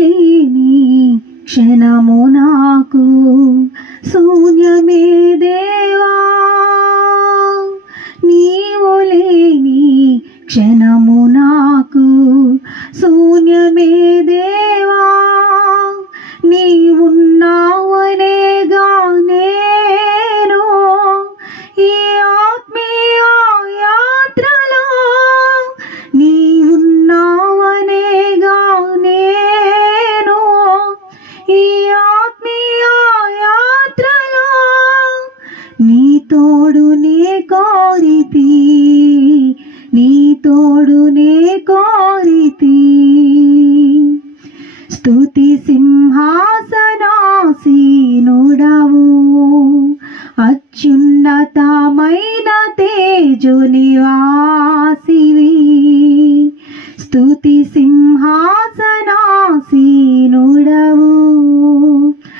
లేని క్షణము నాకు శూన్యమే దేవా, నీవు లేని క్షణము నాకు శూన్యమే దేవా, నీవున్నావనేగా నేను ఈ ఆత్మీయ యాత్రలో, నీవున్నావనేగా నేను ఈ ఆత్మీయ యాత్రలో, నీ తోడునే కోరితి, నీ తోడునే కోరితి. స్తుతి సింహ